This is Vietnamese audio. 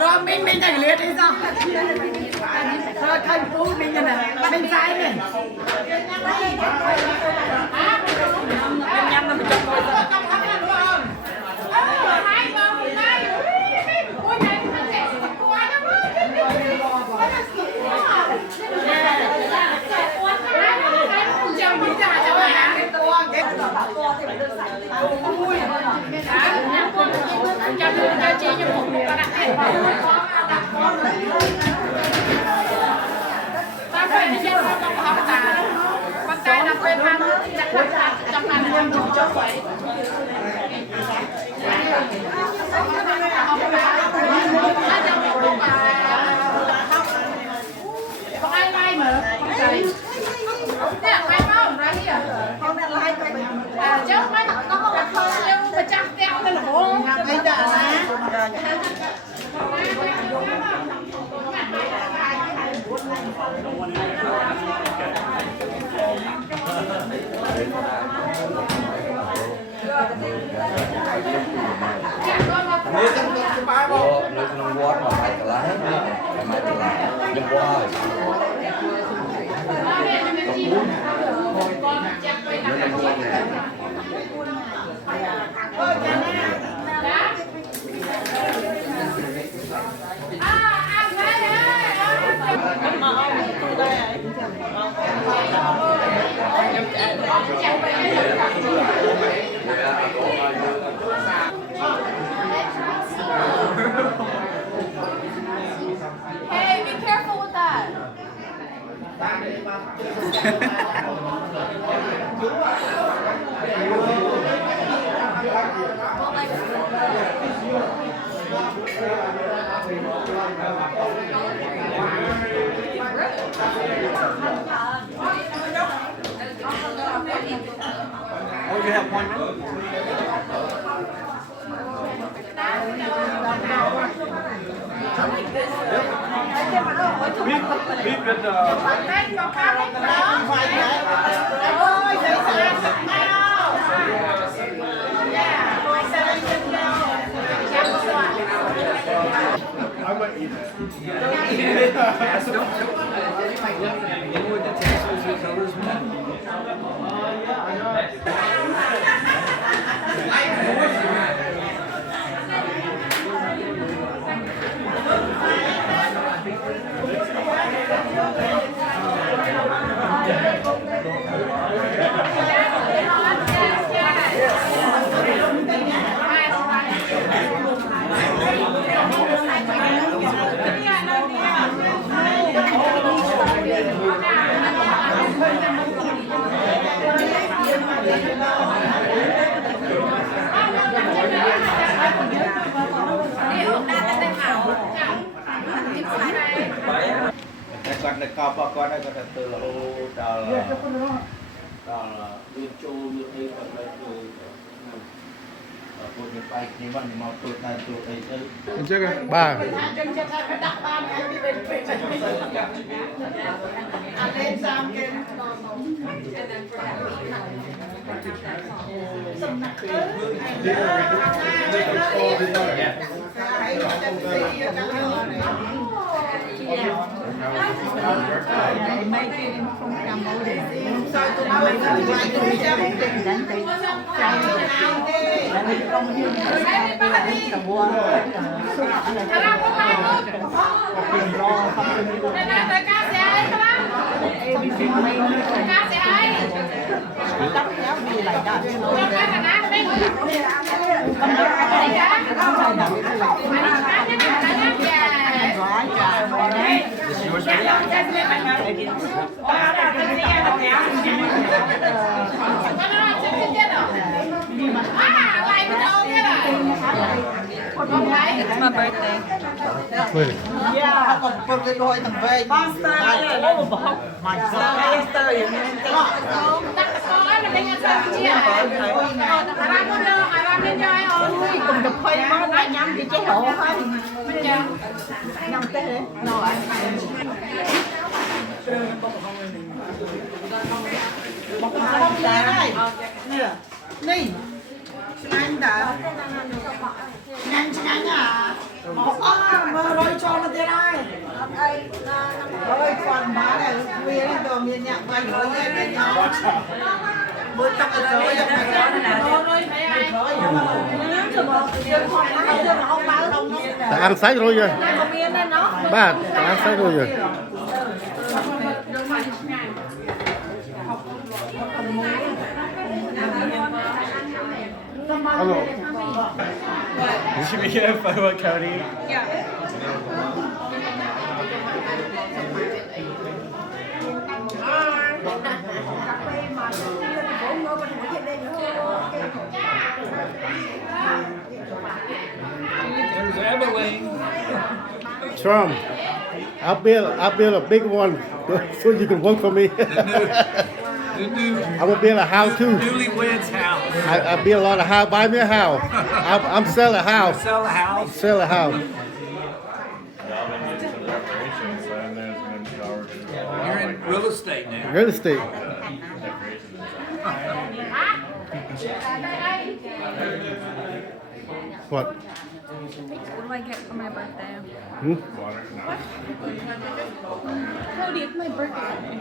rồi mình chẳng liệt đi sao thôi thành phố mình này mình sai này nhắm là mình chọn rồi nước nông quát mà mai cả lái mai cả lái nhưng qua Hey, be careful with that. Oh, you have one. Beef with I might eat con này cọp con đây con từ là ô đào lươn châu lươn ấy còn đây từ tôi bay nhưng mà mau tôi tay tôi thấy tới chắc là ba It's my birthday. Really? ក៏ពឹកគេលុយទាំងវែងបងស្ទើរអូបហុកមកស្ទើរស្ទើរយ៉ាងនេះទេ Đặt con ấy là bên anh sao chia hả? Hai ba con lơ, hai ba bên cho ai ơi. កុំទៅភ័យមកណាញ៉ាំគេចេះរហហើយ Bên chào. ញ៉ាំទេណូអីបងខំដែរហើយនេះនេះឆ្ងាញ់តើឆ្ងាញ់អាមកអស់មើលរយចូលមកទៀតហើយអើយគាត់មកដែរវានេះទៅមានអ្នកបាញ់រយឯងញ៉ាំមើលទឹកទៅយកមកចូលណា Rồi mấy ai? Ta ăn sách rồi rồi. Ba, ta ăn sách rồi rồi. Hello. You should be careful with Cody. There's Evelyn. Trump, I'll build a big one so you can work for me. The new I will build a house too. newlyweds house. I build a lot of house. Buy me a house. I'm selling a house. Sell a house. Sell a house. You're in real estate now. Real estate. What? What do I get for my birthday? Hmm? Cody, it's my birthday.